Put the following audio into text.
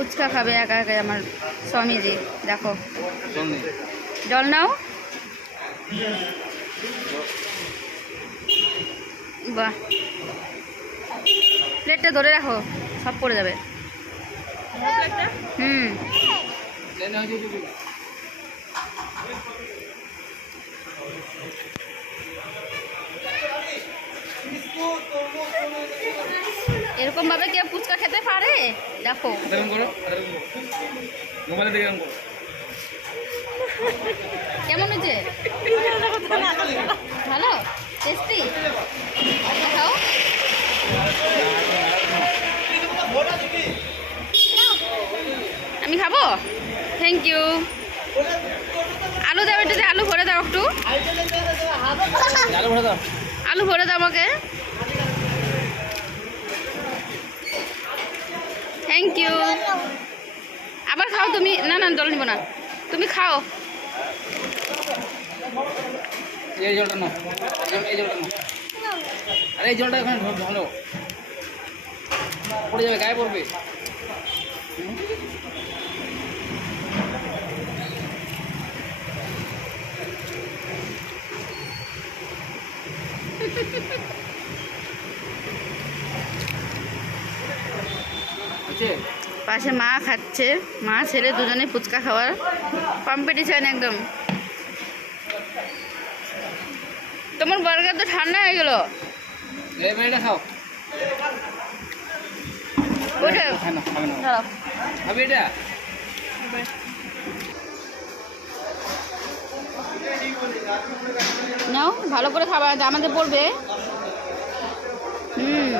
ফুচকা খাবে একা একাই আমার স্বামীজি। দেখো জল নাও। বাহ, প্লেটটা ধরে রাখো, সব পড়ে যাবে। হুম, এরকম ভাবে কেউ ফুচকা খেতে পারে? দেখো কেমন হয়েছে? ভালো, টেস্টি। দেখাও। আমি খাবো, থ্যাংক ইউ। আলু দাও, এটাতে আলু ভরে দাও একটু। আলু ভরে দাও আমাকে, থ্যাংক ইউ। আবার খাও তুমি। না না, জল নিব না, তুমি খাও। এই জলটা না, এই জলটা না, আরে এই জলটা এখন ভালো পড়ে যাবে, গায়ে পড়বে। পাশে মা খাচ্ছে, মা ছেলে দুজনে ফুচকা খাওয়ার কম্পিটিশন একদম। তোমার বার্গার তো ঠান্ডা হয়ে গেল। খাও ওটা দাঁড়াও। খাবি এটা? নাও, ভালো করে খাবার আমাকে পড়বে। হুম।